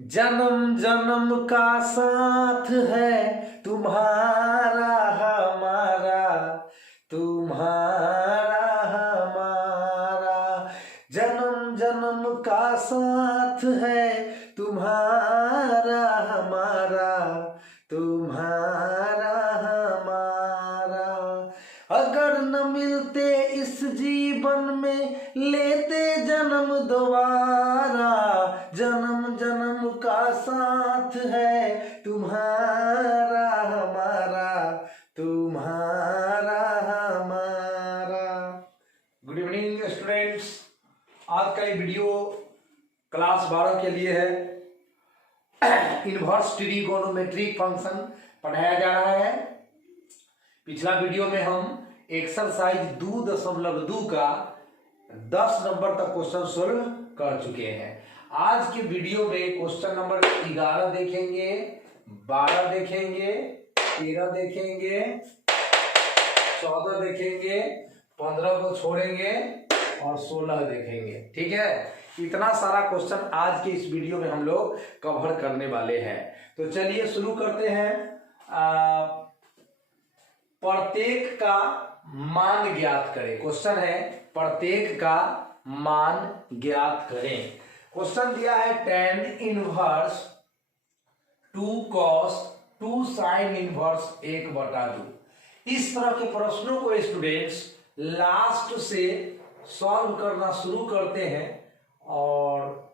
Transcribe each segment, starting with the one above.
जन्म जन्म का साथ है तुम्हारा हमारा, तुम्हारा हमारा। जन्म जन्म का साथ है तुम्हारा हमारा, तुम्हारा हमारा। अगर न मिलते इस जीवन में लेते जन्म दोबारा। जन्म जन्म का साथ है तुम्हारा हमारा, तुम्हारा हमारा। गुड इवनिंग स्टूडेंट्स, आज का ये वीडियो क्लास 12 के लिए है। इनवर्स ट्रिगोनोमेट्रिक फंक्शन पढ़ाया जा रहा है। पिछला वीडियो में हम एक्सरसाइज 2.2 का 10 नंबर तक क्वेश्चन सोल्व कर चुके हैं। आज के वीडियो में क्वेश्चन नंबर 11 देखेंगे, 12 देखेंगे, 13 देखेंगे, 14 देखेंगे, 15 को छोड़ेंगे और 16 देखेंगे। ठीक है, इतना सारा क्वेश्चन आज के इस वीडियो में हम लोग कवर करने वाले हैं। तो चलिए शुरू करते हैं। प्रत्येक का मान ज्ञात करें। क्वेश्चन है प्रत्येक का मान ज्ञात करें। क्वेश्चन दिया है tan inverse 2 cos 2 sin inverse 1/2। इस तरह के प्रश्नों को स्टूडेंट्स लास्ट से सॉल्व करना शुरू करते हैं और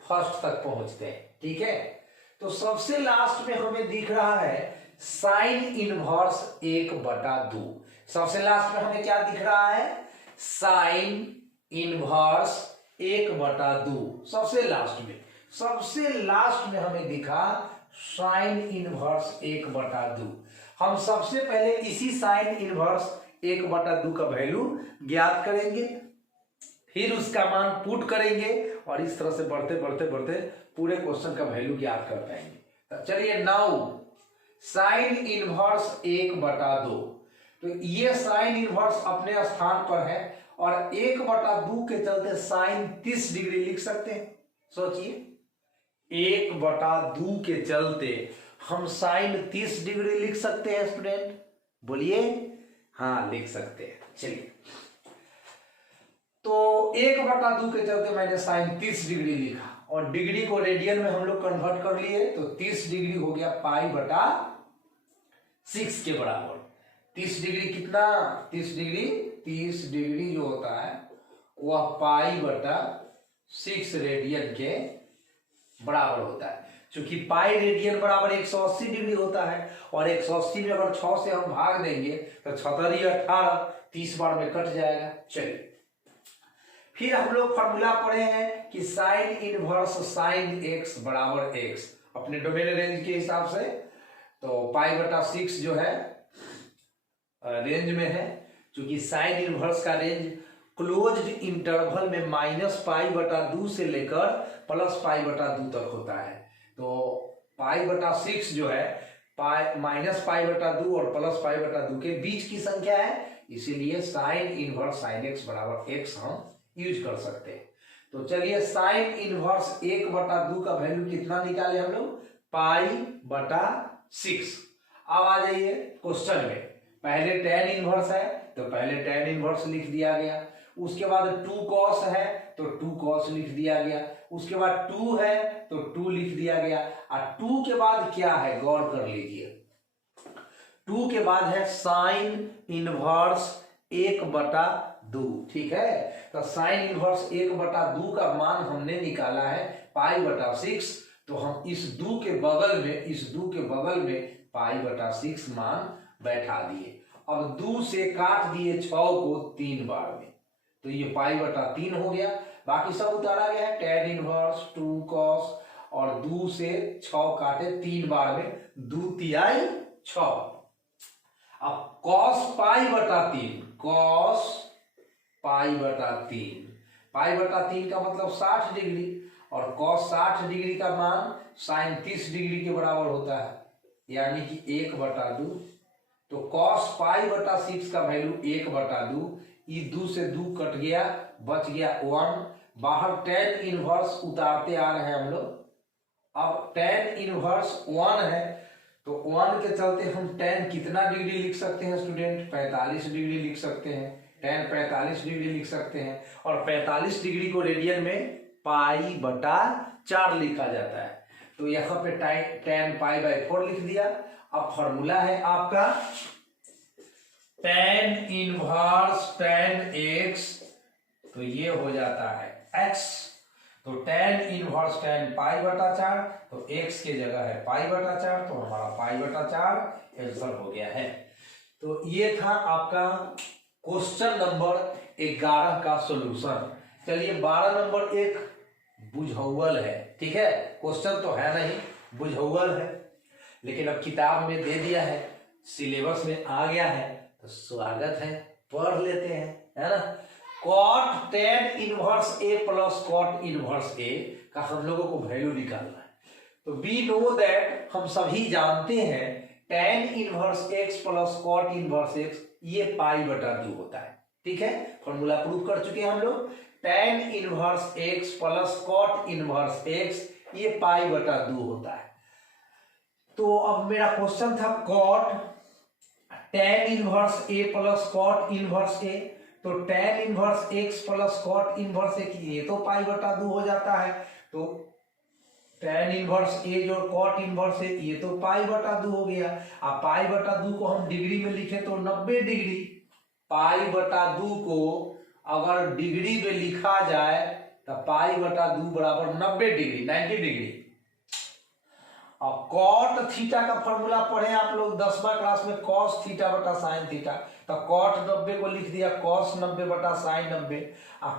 फर्स्ट तक पहुंचते हैं। ठीक है, तो सबसे लास्ट में हमें दिख रहा है साइन इनवर्स 1/2। सबसे लास्ट में हमें क्या दिख रहा है? Sine inverse 1/2। सबसे लास्ट में हमें दिखा साइन इनवर्स 1/2। हम सबसे पहले इसी साइन इनवर्स 1/2 का वैल्यू ज्ञात करेंगे, फिर उसका मान पुट करेंगे और इस तरह से बढ़ते बढ़ते बढ़ते पूरे क्वेश्चन का वैल्यू ज्ञात कर पाएंगे। तो चलिए नाउ साइन इनवर्स 1/2। तो ये साइन इनवर्स अपने स्थान पर है और 1/2 के चलते साइन 30 डिग्री लिख सकते हैं। सोचिए 1/2 के चलते हम साइन 30 डिग्री लिख सकते हैं स्टूडेंट, बोलिए। हाँ, लिख सकते हैं। चलिए, तो 1/2 के चलते मैंने साइन 30 डिग्री लिखा और डिग्री को रेडियन में हम लोग कन्वर्ट कर लिए। तो 30 डिग्री हो गया π/6 के बराबर। 30 डिग्री कितना? 30 डिग्री जो होता है वह π/6 रेडियन के बराबर होता है। क्योंकि पाई रेडियन बराबर 180 डिग्री होता है और 180 में अगर 6 से हम भाग देंगे तो 76 18 30 बार में कट जाएगा। चलिए, फिर हम लोग फॉर्मूला पढ़े हैं कि साइन इनवर्स साइन x बराबर x अपने डोमेन रेंज के हिसाब से। तो π/6 जो है रेंज में है, क्योंकि साइन इनवर्स का रेंज क्लोज्ड इंटरवल में -π/2 से लेकर +π/2 तक होता है। तो π/6 जो है -π/2 और +π/2 के बीच की संख्या है, इसीलिए साइन इनवर्स साइन x बराबर x हम यूज कर सकते हैं। तो चलिए साइन इनवर्स 1/2 का वैल्यू कितना निकाले हम लोग? π/6। अब आ जाइए क्वेश्चन में। पहले tan इनवर्स है तो पहले tan इनवर्स लिख दिया गया। उसके बाद 2 cos है तो 2 cos लिख दिया गया। उसके बाद 2 है तो 2 लिख दिया गया। और 2 के बाद क्या है गौर कर लीजिए। 2 के बाद है साइन इनवर्स 1/2। ठीक है, तो साइन इनवर्स 1/2 का मान हमने निकाला है π/6। तो हम इस 2 के बगल में π/6 मान बैठा दिए। अब 2 से काट दिए 6 को 3 बार में, तो ये π/3 हो गया। बाकी सब उतारा गया है। tan इनवर्स 2 cos और 2 से 6 काटे 3 बार में, 2 तिहाई 6। अब cos π/3 π/3 का मतलब 60 डिग्री और cos 60 डिग्री का मान साइन 30 डिग्री के बराबर होता है, यानी कि 1/2। तो cos π/6 का वैल्यू 1/2। ये 2 से 2 कट गया, बच गया 1। बाहर tan इनवर्स उतारते आ रहे हैं हम लोग, अब tan इनवर्स 1 है, तो 1 के चलते हम tan कितना डिग्री लिख सकते हैं स्टूडेंट? 45 डिग्री लिख सकते हैं। tan 45 डिग्री लिख सकते हैं, और 45 डिग्री को रेडियन में π/4 लिखा जाता है। तो यहाँ पे tan π/4 लिख दिया। अब फॉर्मूला है आपका tan इनवर्स tan x, तो ये हो जाता है x। तो tan इनवर्स tan π/4, तो x के जगह है π/4, तो हमारा π/4 आंसर हो गया है। तो ये था आपका क्वेश्चन नंबर 11 का सॉल्यूशन। चलिए 12 नंबर एक बुझौल है, ठीक है, क्वेश्चन तो है नहीं, बुझौल है, लेकिन अब किताब में दे दिया है, सिलेबस में आ गया है, तो स्वागत है, पढ़ लेते हैं, है ना। cot tan inverse a plus cot inverse a का हम लोगों को वैल्यू निकालना है। तो वी नो दैट, हम सभी जानते हैं tan inverse x plus cot inverse x ये π/2 होता है, ठीक है, फॉर्मूला प्रूव कर चुके हैं हम लोग। tan inverse x plus cot inverse x ये π/2 होता है। तो अब मेरा क्वेश्चन था cot tan inverse a plus cot inverse a, तो tan inverse x plus cot inverse x ये तो π/2 हो जाता है। तो tan इनवर्स a जो cot इनवर्स है ये तो π/2 हो गया। अब π/2 को हम डिग्री में लिखे तो 90 डिग्री। π/2 को अगर डिग्री में लिखा जाए तो π/2 बराबर 90 डिग्री, 90 डिग्री। अब cot थीटा का फॉर्मूला पढ़े आप लोग 10वां क्लास में, cos थीटा बटा sin थीटा। तो cot 90 को लिख दिया cos 90 बटा sin 90।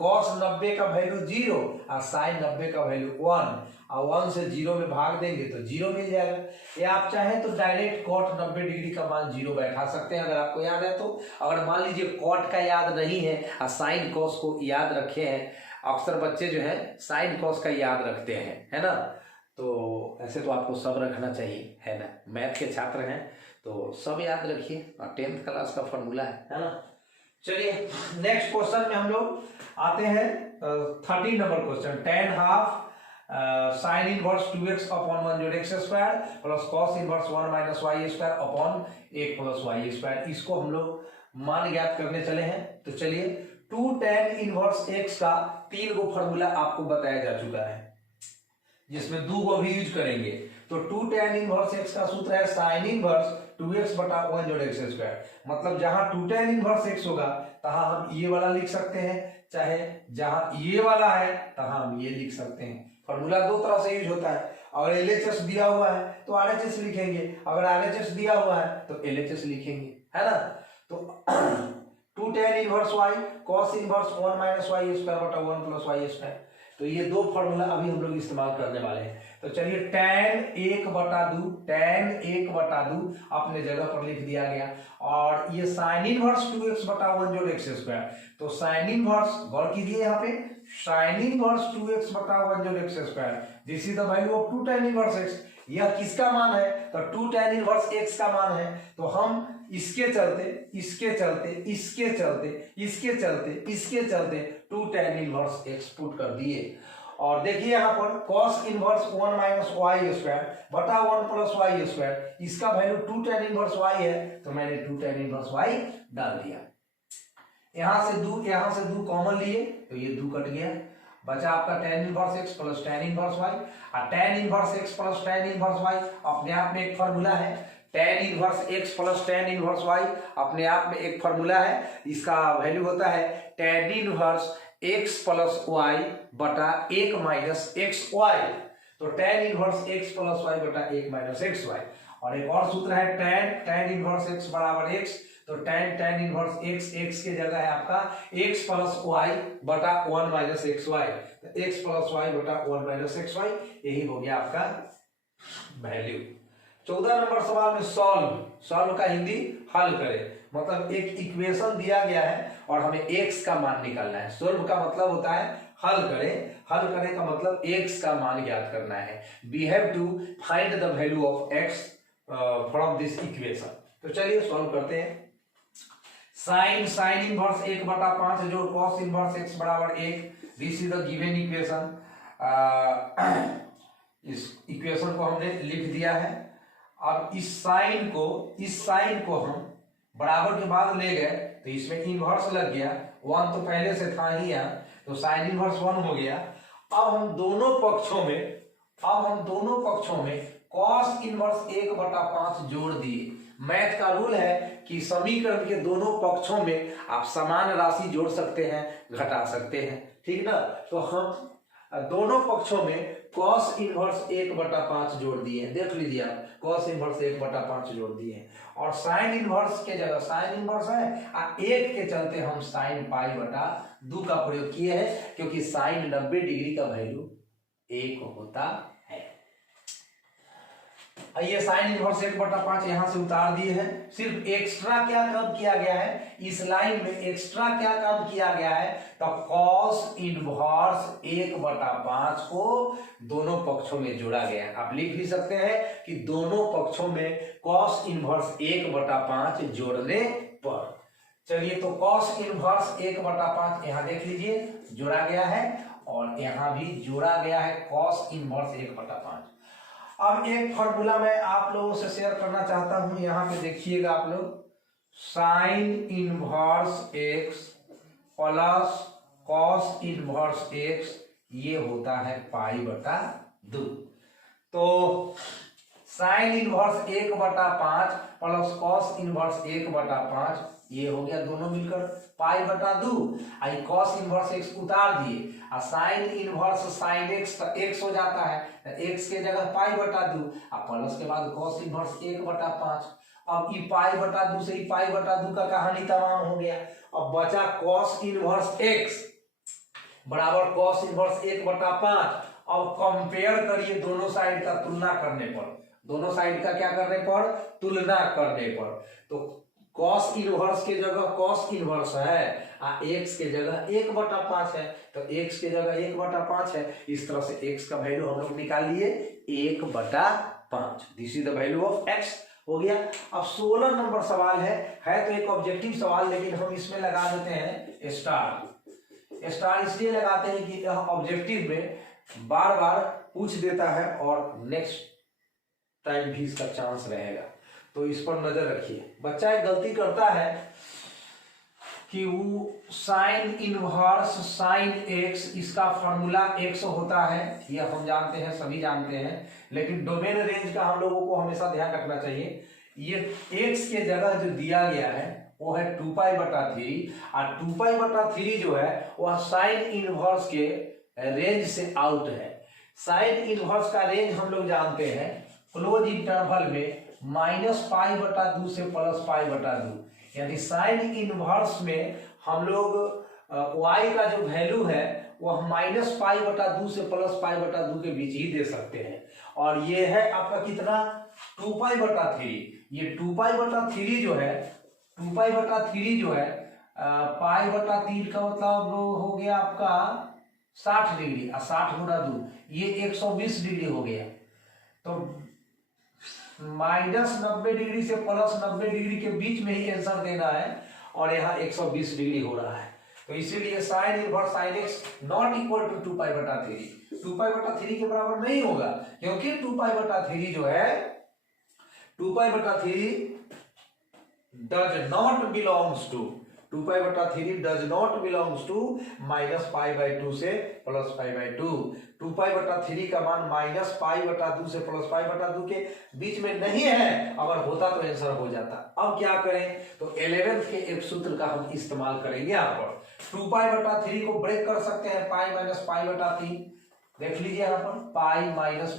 cos 90 का वैल्यू 0 और sin 90 का वैल्यू 1, और 1 से 0 में भाग देंगे तो 0 मिल जाएगा। ये आप चाहें तो डायरेक्ट cot 90 डिग्री का मान 0 बैठा सकते हैं, अगर आपको याद है तो। अगर मान लीजिए cot का याद नहीं है और sin cos को याद रखे हैं, अक्सर बच्चे जो है sin cos का याद रखते हैं, है ना। तो ऐसे तो आपको सब रखना चाहिए, है ना, मैथ के छात्र हैं तो सब याद रखिए, और 10th क्लास का फॉर्मूला है ना। चलिए नेक्स्ट क्वेश्चन में हम लोग आते हैं 13 number question. tan half sin inverse 2x upon 1 जोड़ x square plus cos inverse 1 minus y square upon 1 plus y square, इसको हम लोग मान ज्ञात करने चले हैं। तो चलिए 2 tan इनवर्स x का 3 गो फॉर्मूला आपको बताया जा चुका है, जिसमें 2 को भी यूज करेंगे। तो 2 tan इनवर्स x का सूत्र है sin इनवर्स 2x बटा 1 जोड़ x स्क्वायर। मतलब जहां 2 tan इनवर्स x होगा तहां हम ये वाला लिख सकते हैं, चाहे जहां ये वाला है तहां हम ये लिख सकते हैं। फॉर्मूला दो तरह से यूज होता है। अगर LHS दिया हुआ है तो RHS लिखेंगे, अगर RHS दिया हुआ है तो LHS लिखेंगे, है ना। तो 2 tan inverse y cos inverse 1 minus y square बटा 1 प्लस y स्क्वायर। तो ये दो फॉर्मूला अभी हम लोग इस्तेमाल करने वाले हैं। तो चलिए tan 1/2 अपने जगह पर लिख दिया गया, और ये sin इनवर्स 2x बटा 1 जोड़ x स्क्वायर। तो sin इनवर्स गौर कीजिए यहाँ पे, sin इनवर्स 2x बटा 1 जोड़ x square, this is the value of 2 tan inverse x। यह किसका मान है? तो 2 tan इनवर्स x का मान है। तो हम इसके चलते 2 tan इनवर्स x पुट कर दिए। और देखिए यहाँ पर cos inverse 1 minus y square बटा 1 प्लस y स्क्वायर, इसका वैल्यू 2 tan इनवर्स y है, तो मैंने 2 tan इनवर्स y डाल दिया। यहाँ से 2 कॉमन लिए तो ये 2 कट गया, बचा आपका tan inverse x plus tan inverse y। और tan inverse x plus tan inverse y अपने आप में एक फॉर्मूला है। tan inverse x plus tan inverse y अपने आप में एक फॉर्मूला है, इसका वैल्यू होता है tan inverse x plus y बटा 1 माइनस xy। तो tan inverse x plus y बटा 1 माइनस xy। और एक और सूत्र है tan इनवर्स x बराबर x। तो tan इनवर्स x के जगह है आपका x प्लस y बटा 1 माइनस xy। तो x प्लस y बटा 1 माइनस xy, यही हो गया आपका वैल्यू। 14 नंबर सवाल में सॉल्व का हिंदी हल करें। मतलब एक इक्वेशन दिया गया है और हमें x का मान निकालना है। सोल्व का मतलब होता है हल करें का मतलब x का मान ज्ञात करना है। We have to find the value of x from this equation. तो चलिए सॉल्व करते हैं। साइन इनवर्स 1/5 जोड़ cos इनवर्स x बराबर 1, this is the given equation. इस इक्वेशन को हमने लिख दिया है। अब इस साइन को हम बराबर के बाद ले गए तो इसमें इनवर्स लग गया, 1 तो पहले से था ही यहाँ, तो साइन इनवर्स 1 हो गया। अब हम दोनों पक्षों में कॉस इनवर्स 1/5 जोड़ दिए। मैथ का रूल है कि समीकरण के दोनों पक्षों में आप समान राशि जोड़ सकते हैं, घटा सकते हैं, ठीक ना। तो हम दोनों पक्षों में कॉस इनवर्स 1/5 जोड़ दिए, देख लीजिए आप, कॉस इनवर्स 1/5 जोड़ दिए। और साइन इनवर्स के जगह साइन इनवर्स है 1 के चलते हम साइन π/2 का प्रयोग किए हैं, क्योंकि साइन 90 डिग्री का वैल्यू 1 होता है। ये साइन इनवर्स 1/5 यहां से उतार दिए हैं। सिर्फ एक्स्ट्रा क्या काम किया गया है, इस लाइन में एक्स्ट्रा क्या काम किया गया है, तो कॉस इनवर्स 1/5 को दोनों पक्षों में जोड़ा गया है। आप लिख भी सकते हैं कि दोनों पक्षों में कॉस इनवर्स 1/5 जोड़ने पर। चलिए, तो कॉस इनवर्स 1/5 यहां देख लीजिए जोड़ा गया है, और यहां भी जोड़ा गया है कॉस इनवर्स 1/5। अब एक फॉर्मूला मैं आप लोगों से शेयर करना चाहता हूं, यहां पे देखिएगा आप लोग, sine inverse x plus cos inverse x ये होता है π/2। तो sine inverse 1/5 plus cos inverse 1/5 ये हो गया, दोनों मिलकर π/2। आई कॉस इनवर्स x उतार दिए, और साइन इनवर्स साइन x तो x हो जाता है, तो x के जगह π/2, और प्लस के बाद कॉस इनवर्स 1/5। अब ई π/2 से ई π/2 का कहानी तमाम हो गया। अब बचा कॉस इनवर्स x बराबर कॉस इनवर्स 1/5। अब कंपेयर करिए दोनों साइड का तुलना करने पर, दोनों साइड का क्या करने पर, तुलना करने पर। तो कॉस इनवर्स के जगह कॉस इनवर्स है, x के जगह 1/5 है, तो x के जगह 1/5 है। इस तरह से x का वैल्यू हम लोग निकाल लिए 1/5। This is the value of x हो गया। अब 16 नंबर सवाल है तो एक ऑब्जेक्टिव सवाल, लेकिन हम इसमें लगा देते हैं स्टार इसलिए लगाते हैं कि यह ऑब्जेक्टिव में बार बार पूछ देता है और नेक्स्ट टाइम भी इसका चांस रहेगा, तो इस पर नजर रखिए। बच्चा एक गलती करता है कि वो साइन इनवर्स साइन x, इसका फॉर्मूला x होता है, यह हम जानते हैं, सभी जानते हैं, लेकिन डोमेन रेंज का हम लोगों को हमेशा ध्यान रखना चाहिए। ये x के जगह जो दिया गया है वो है 2π/3, और 2π/3 जो है वह साइन इनवर्स के रेंज से आउट है। साइन इनवर्स का रेंज हम लोग जानते हैं क्लोज इंटरवल में -π/2 से +π/2, यानी साइन इनवर्स में हम लोग y का जो वैल्यू है वह -π/2 से +π/2 के बीच ही दे सकते हैं। और ये है आपका कितना, 2π/3। ये 2π/3 जो है, 2π/3 जो है π/3 का मतलब हो गया आपका 60 डिग्री, और 60 गुना 2 ये 120 डिग्री हो गया। तो -90 डिग्री से +90 डिग्री के बीच में ही आंसर देना है, और यहाँ 120 डिग्री हो रहा है। तो इसीलिए sine inverse sine x not equal to 2π/3, 2π/3 के बराबर नहीं होगा, क्योंकि 2π/3 जो है 2π/3 does not belongs to 2π/3 does not belongs to -π/2 से +π/2। 2π/3 का मान -π/2 से +π/2 के बीच में नहीं है, अगर होता तो आंसर हो जाता। अब क्या करें, तो 11th के एक सूत्र का हम इस्तेमाल करेंगे। यहाँ पर 2π/3 को ब्रेक कर सकते हैं π - π/3, देख लीजिए यहाँ पर π -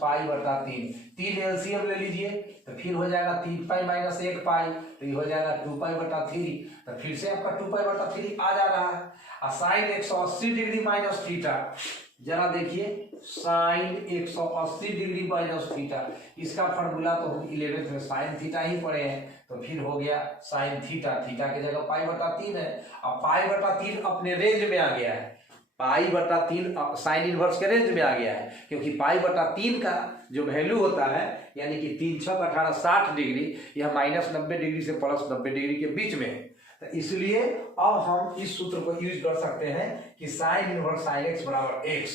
π/3, 3 एलसीएम ले लीजिए तो फिर हो जाएगा 3π - 1π, तो ये हो जाएगा 2π/3। तो फिर से आपका 2π/3 आ जा रहा है। और साइन 180 डिग्री माइनस थीटा, जरा देखिए साइन 180 डिग्री माइनस थीटा, इसका फॉर्मूला तो हम 11th में साइन थीटा ही पढ़े हैं, तो फिर हो गया साइन थीटा, थीटा की जगह π/3 है। अब π/3 अपने रेंज में आ गया है, π/3 साइन इनवर्स के रेंज में आ गया है, क्योंकि π/3 का जो वैल्यू होता है यानी कि 3 × 6 = 18 60 डिग्री, यह -90 डिग्री से +90 डिग्री के बीच में है। तो इसलिए अब हम इस सूत्र को यूज कर सकते हैं कि साइन इनवर्स साइन x बराबर x,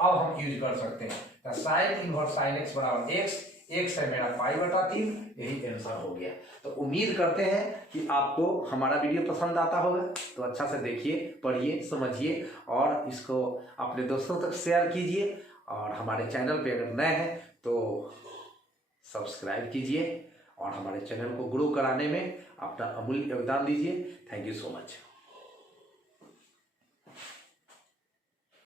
अब हम यूज कर सकते हैं। साइन इनवर्स साइन एक्स बराबर एक्स है मेरा π/3, यही आंसर हो गया। तो उम्मीद करते हैं कि आपको हमारा वीडियो पसंद आता होगा, तो अच्छा से देखिए, पढ़िए, समझिए और इसको अपने दोस्तों तक शेयर कीजिए। और हमारे चैनल पे अगर नए हैं तो सब्सक्राइब कीजिए और हमारे चैनल को ग्रो कराने में अपना अमूल्य योगदान दीजिए। Thank you so much.